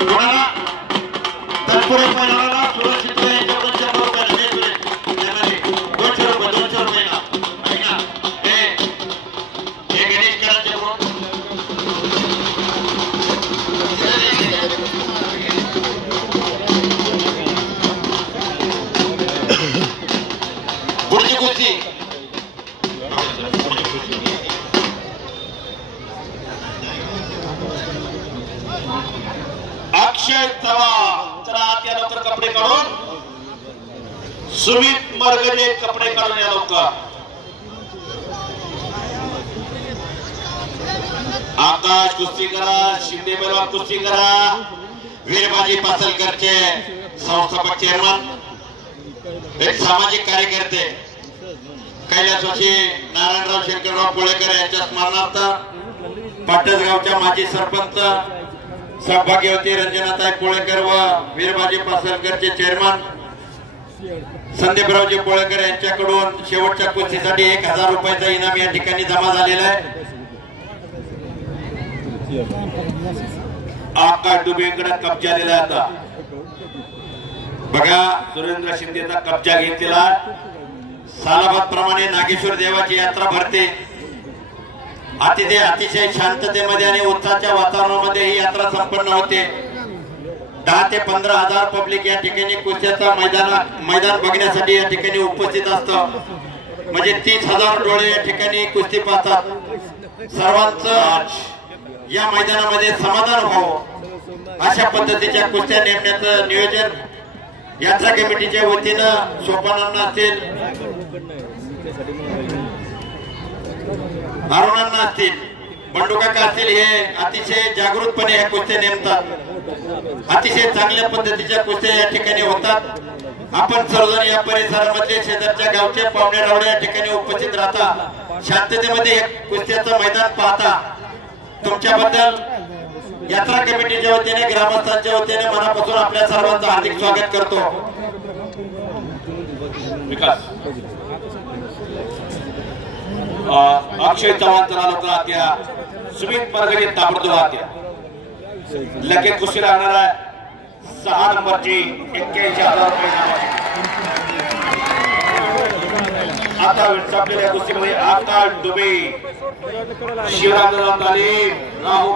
कोणाला तत्पुरे पैलवानाला सुरक्षित यांच्याकडून 100 रुपये 200 रुपये ना ऐका हे गणेश करायचे पुढची कुस्ती अक्षय चव्हाण चला त्या लवकर कपडे काढून सुमित मरगजे कपडे काढून या लवकर आकाश कुस्ती करा शिंदे पैलवान कुस्ती करा वीरबाजी पासलकरचे संस्थापक चेअरमन एक सामाजिक कार्यकर्ते कैलासवासी नारायणराव शंकरराव कोळेकर यांच्या स्मरणार्थ पाटसगावच्या माजी सरपंच सौभाग्यवती रंजनाताई कोळेकर व वीरबाजी पासलकरचे चेअरमन संदीपरावजी कोळेकर यांच्याकडून शेवटच्या कुस्तीसाठी 1000 रुपयाचा इनाम या ठिकाणी जमा झालेला आहे. आकाश डुबेकडे कब्जा दिला आता बघा सुरेंद्र शिंदेचा कब्जा घेतलेला सालाबाद प्रमाणे नागेश्वर देवाची यात्रा भरते. अतिशय शांततेमध्ये आणि उत्साहाच्या वातावरणामध्ये ही यात्रा संपन्न होते. 10 ते 15 हजार पब्लिक या ठिकाणी कुस्त्याचा मैदान बघण्यासाठी या ठिकाणी उपस्थित असतं. म्हणजे 30,000 डोळे या ठिकाणी कुस्ती पाहतात. सर्वांचं या मैदानामध्ये समाधान व्हावं अशा पद्धतीच्या कुस्त्या नेमण्याचं नियोजन यात्रा कमिटीच्या वतीनं सोपानांना असतील अरुणांना असतील बंडूकाका असतील हे अतिशय जागृतपणे या कुस्त्या नेमतात. अतिशय चांगल्या पद्धतीच्या कुस्त्या या ठिकाणी होतात. आपण सर्वजण या परिसरामध्ये शेजारच्या गावचे पाहुणे रावळे या ठिकाणी उपस्थित राहता. शांततेमध्ये कुस्त्याचं मैदान पाहता. तुमच्याबद्दल यात्रा कमिटीच्या वतीने ग्रामस्थांच्या वतीने मनापासून आपल्या सर्वांचं हार्दिक स्वागत करतो. विकास अक्षय चव्हाण चला लवकर आत्या सुमित मरगजे ताबडतोब आत्या लगेच कुस्ती राहणार आहे 6 नंबरची 81,000 रुपये आता आपल्याला कुस्तीमध्ये आकाश दुबे शिवराम राहू